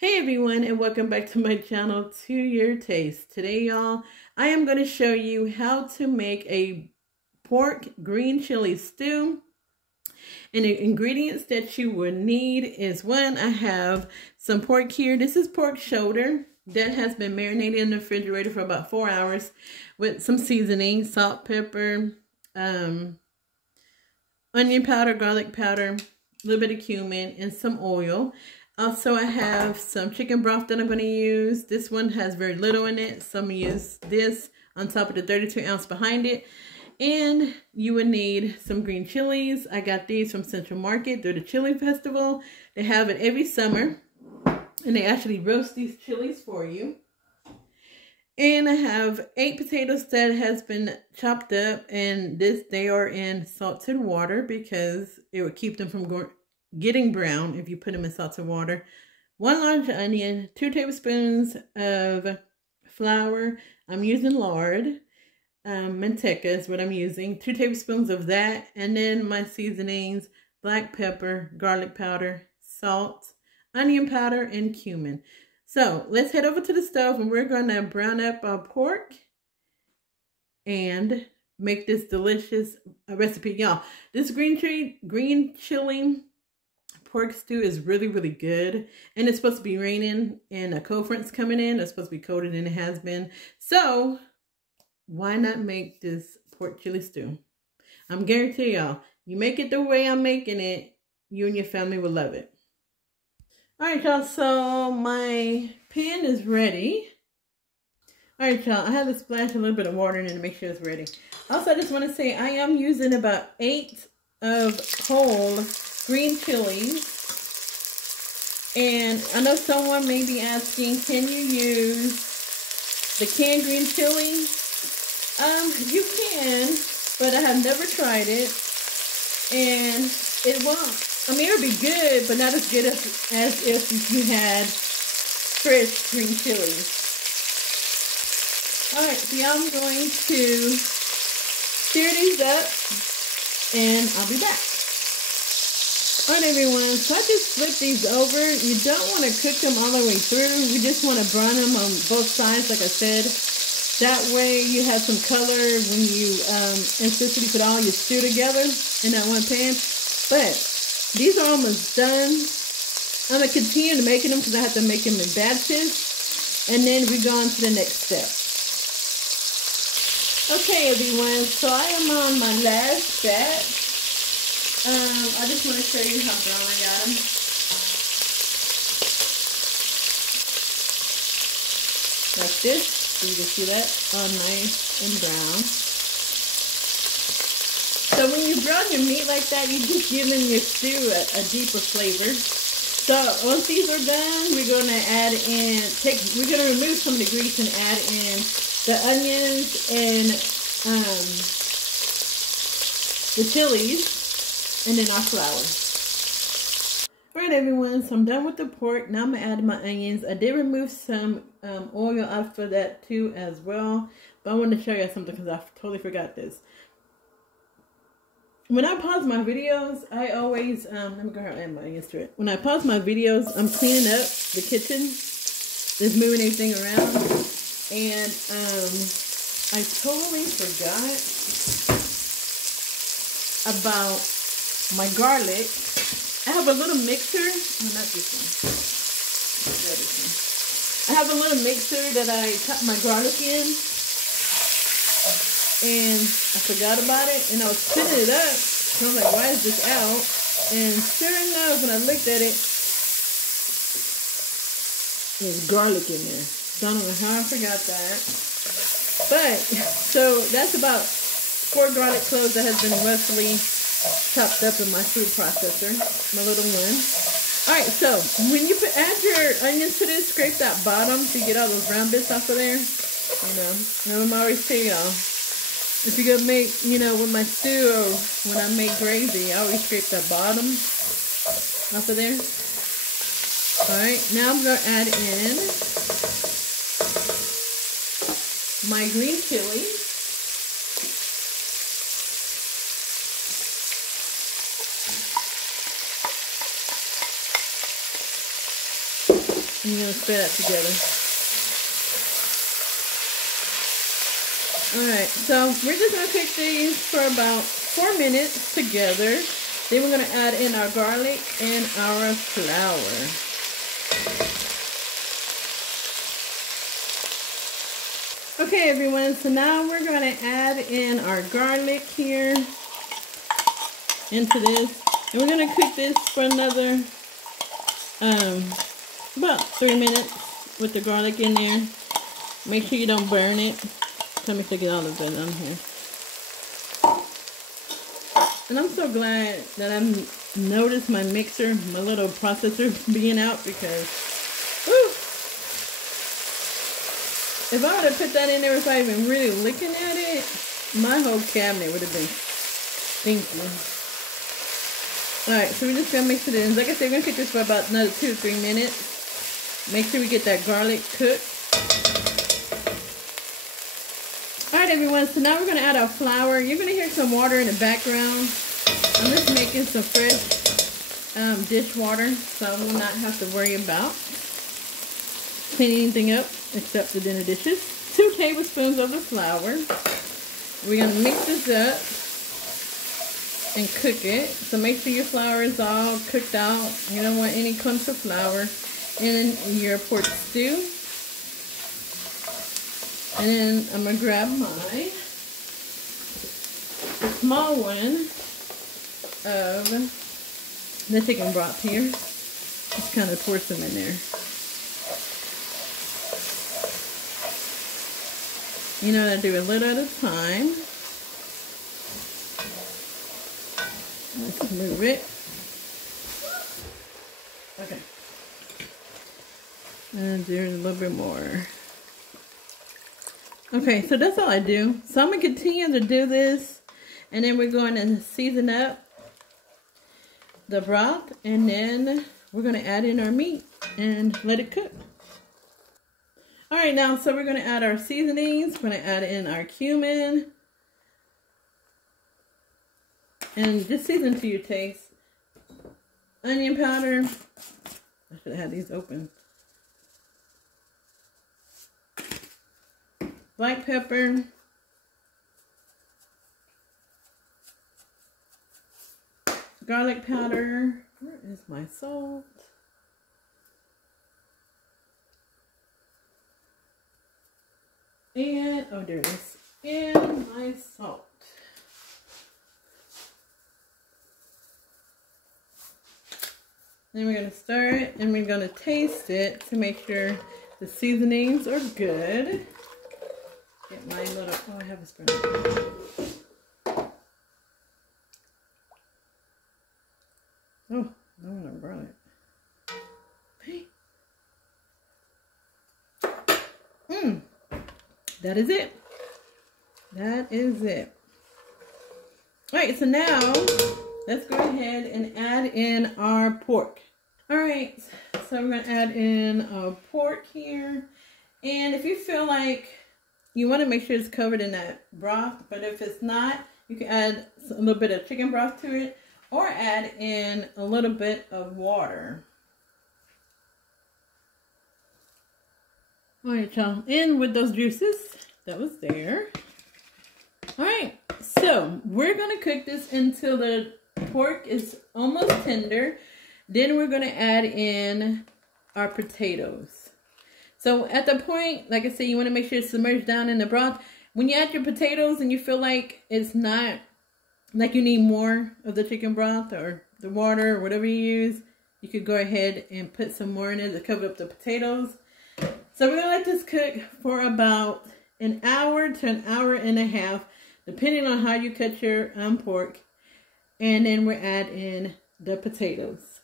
Hey everyone, and welcome back to my channel, To Your Taste. Today, y'all, I am going to show you how to make a pork green chili stew. And the ingredients that you will need is one, I have some pork here. This is pork shoulder that has been marinated in the refrigerator for about 4 hours with some seasoning, salt, pepper, onion powder, garlic powder, a little bit of cumin, and some oil. Also, I have some chicken broth that I'm going to use. This one has very little in it, so I'm going to use this on top of the 32 ounce behind it. And you would need some green chilies. I got these from Central Market through the Chili Festival. They have it every summer, and they actually roast these chilies for you. And I have 8 potatoes that has been chopped up, and they are in salted water because it would keep them from getting brown if you put them in salted water. 1 large onion, 2 tablespoons of flour. I'm using lard. Manteca is what I'm using. 2 tablespoons of that. And then my seasonings, black pepper, garlic powder, salt, onion powder, and cumin. So let's head over to the stove and we're going to brown up our pork and make this delicious recipe. Y'all, this green chili pork stew is really, really good. And it's supposed to be raining and a cold front's coming in. It's supposed to be colder than it has been. So why not make this pork chili stew? I'm guaranteeing y'all, you make it the way I'm making it, you and your family will love it. All right, y'all, so my pan is ready. All right, y'all, I have to splash a little bit of water in it to make sure it's ready. Also, I just want to say I am using about 8 of whole green chilies. And I know someone may be asking, can you use the canned green chili? You can, but I have never tried it. And it won't. I mean, it'll be good, but not as good as if you had fresh green chilies. All right, so I'm going to stir these up, and I'll be back. All right, everyone, so I just flip these over. You don't want to cook them all the way through. You just want to brown them on both sides, like I said. That way you have some color when you instantly put all your stew together in that one pan. But these are almost done. I'm going to continue to making them because I have to make them in batches. And then we go on to the next step. Okay, everyone, so I am on my last batch. I just want to show you how brown I got them. Like this. So you can see that all nice and brown. So when you brown your meat like that, you're just giving your stew a deeper flavor. So once these are done, we're gonna add in, we're gonna remove some of the grease and add in the onions and the chilies, and then our flour. Alright, everyone, so I'm done with the pork. Now I'm going to add my onions. I did remove some oil out for that too as well. But I wanted to show you something because I totally forgot this. When I pause my videos, I always, let me go ahead and add my onions to it. When I pause my videos, I'm cleaning up the kitchen. Just moving everything around. And I totally forgot about my garlic. I have a little mixer. Oh, not this one. I have a little mixer that I cut my garlic in. And I forgot about it. And I was spinning it up. And I was like, why is this out? And sure enough, when I looked at it, there's garlic in there. Don't know how I forgot that. But, so that's about 4 garlic cloves that has been roughly chopped up in my food processor, my little one. All right, so when you add your onions to this, scrape that bottom to get all those brown bits off of there. You know, I'm always saying, y'all, if you're gonna make, you know, with my stew or when I make gravy, I always scrape that bottom off of there. All right, now I'm gonna add in my green chili. you're going to stir that together. Alright, so we're just going to cook these for about 4 minutes together. Then we're going to add in our garlic and our flour. Okay everyone, so now we're going to add in our garlic here into this. And we're going to cook this for another about 3 minutes with the garlic in there. Make sure you don't burn it. Let me get all of that on here. And I'm so glad that I've noticed my mixer, my little processor being out, because whew, if I would have put that in there without even really looking at it, my whole cabinet would have been stinky. Alright, so we're just going to mix it in. Like I said, we're going to cook this for about another 2 to 3 minutes. Make sure we get that garlic cooked. Alright everyone, so now we're going to add our flour. You're going to hear some water in the background. I'm just making some fresh dish water, so I will not have to worry about cleaning anything up except the dinner dishes. 2 tablespoons of the flour. We're going to mix this up and cook it. So make sure your flour is all cooked out. You don't want any clumps of flour in your pork stew. And then I'm going to grab my small one of the chicken broth here. Just kind of pour some in there. You know, I do a little at a time. Let's move it. Okay. And there's a little bit more. Okay, so that's all I do. So I'm going to continue to do this. And then we're going to season up the broth. And then we're going to add in our meat and let it cook. Alright, now, so we're going to add our seasonings. We're going to add in our cumin. And just season to your taste. Onion powder. I should have had these open. Black pepper. Garlic powder. Where is my salt? And, oh, there it is. And my salt. Then we're going to stir it and we're going to taste it to make sure the seasonings are good. Get my little, oh, I have a spoon. Oh, I want to burn it. Hey. That is it. That is it. Alright, so now let's go ahead and add in our pork. Alright, so we're going to add in our pork here. And if you feel like you want to make sure it's covered in that broth, but if it's not, you can add a little bit of chicken broth to it or add in a little bit of water. Alright, y'all, in with those juices that was there. Alright, so we're going to cook this until the pork is almost tender. Then we're going to add in our potatoes. So at the point, like I said, you want to make sure it's submerged down in the broth. When you add your potatoes and you feel like it's not, like you need more of the chicken broth or the water or whatever you use, you could go ahead and put some more in it to cover up the potatoes. So we're going to let this cook for about an hour to an hour and a half, depending on how you cut your pork. And then we'll add in the potatoes.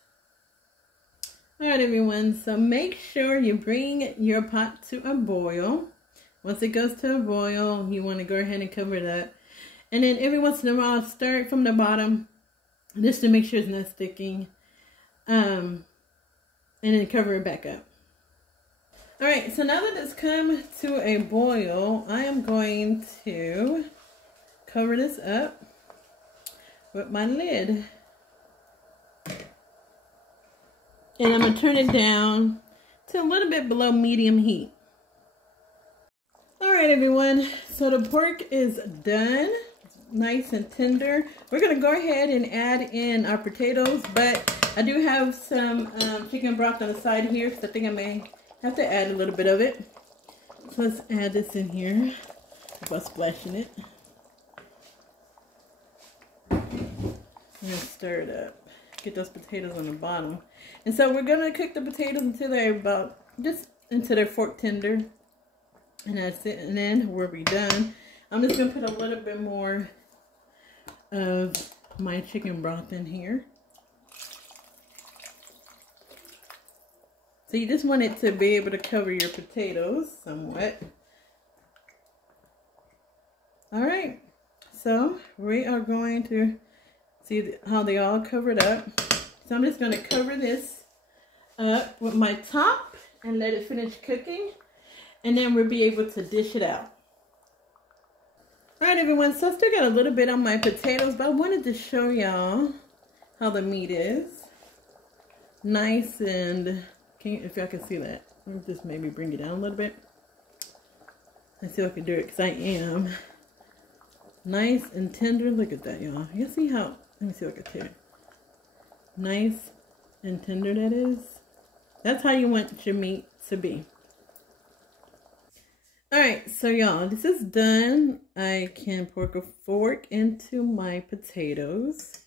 Alright everyone, so make sure you bring your pot to a boil. Once it goes to a boil, you want to go ahead and cover it up. And then every once in a while, stir it from the bottom, just to make sure it's not sticking. And then cover it back up. Alright, so now that it's come to a boil, I am going to cover this up with my lid. And I'm going to turn it down to a little bit below medium heat. All right, everyone. So the pork is done. It's nice and tender. We're going to go ahead and add in our potatoes, but I do have some chicken broth on the side here, so I think I may have to add a little bit of it. So let's add this in here before splashing it. I'm going to stir it up. Get those potatoes on the bottom. And so we're going to cook the potatoes until they're until they're fork tender. And that's it. And then we'll be done. I'm just going to put a little bit more of my chicken broth in here. So you just want it to be able to cover your potatoes somewhat. All right. So we are going to see how they all covered up. So I'm just going to cover this up with my top and let it finish cooking. And then we'll be able to dish it out. All right, everyone. So I still got a little bit on my potatoes, but I wanted to show y'all how the meat is. Nice and... if y'all can see that, let me just maybe bring it down a little bit. Let's see if I can do it, because I am nice and tender. Look at that, y'all. You see how, let me see if I can tell you. Nice and tender that is. That's how you want your meat to be. Alright, so y'all, this is done. I can pour a fork into my potatoes.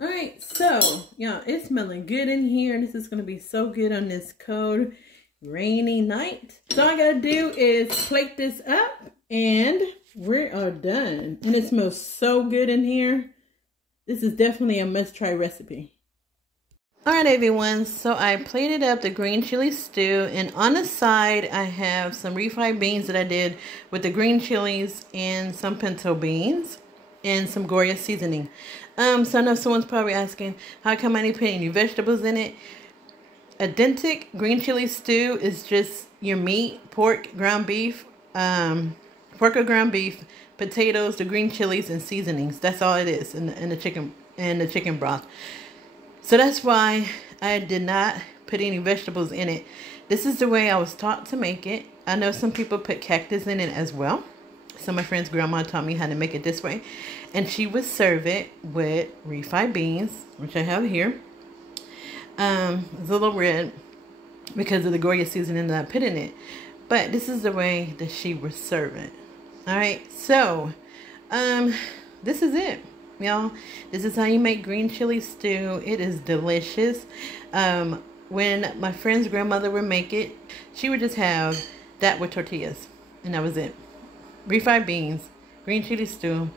Alright, so, yeah, it's smelling good in here. This is going to be so good on this cold, rainy night. So all I got to do is plate this up, and we are done. And it smells so good in here. This is definitely a must-try recipe. Alright, everyone, so I plated up the green chili stew, and on the side, I have some refried beans that I did with the green chilies and some pinto beans and some Goya seasoning. So I know someone's probably asking, how come I didn't put any vegetables in it? Authentic green chili stew is just your meat, pork, ground beef, pork or ground beef, potatoes, the green chilies, and seasonings. That's all it is, and the chicken broth. So that's why I did not put any vegetables in it. This is the way I was taught to make it. I know some people put cactus in it as well. So my friend's grandma taught me how to make it this way. And she would serve it with refried beans, which I have here. It's a little red because of the Goya seasoning that I put in it. But this is the way that she would serve it. Alright, so this is it, y'all. This is how you make green chili stew. It is delicious. When my friend's grandmother would make it, she would just have that with tortillas. And that was it. Refried beans, green chili stew,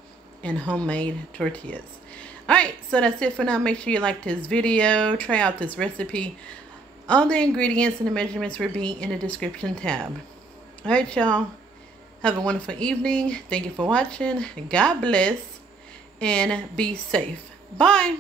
and homemade tortillas. Alright, so that's it for now. Make sure you like this video. Try out this recipe. All the ingredients and the measurements will be in the description tab. Alright, y'all. Have a wonderful evening. Thank you for watching. God bless. And be safe. Bye.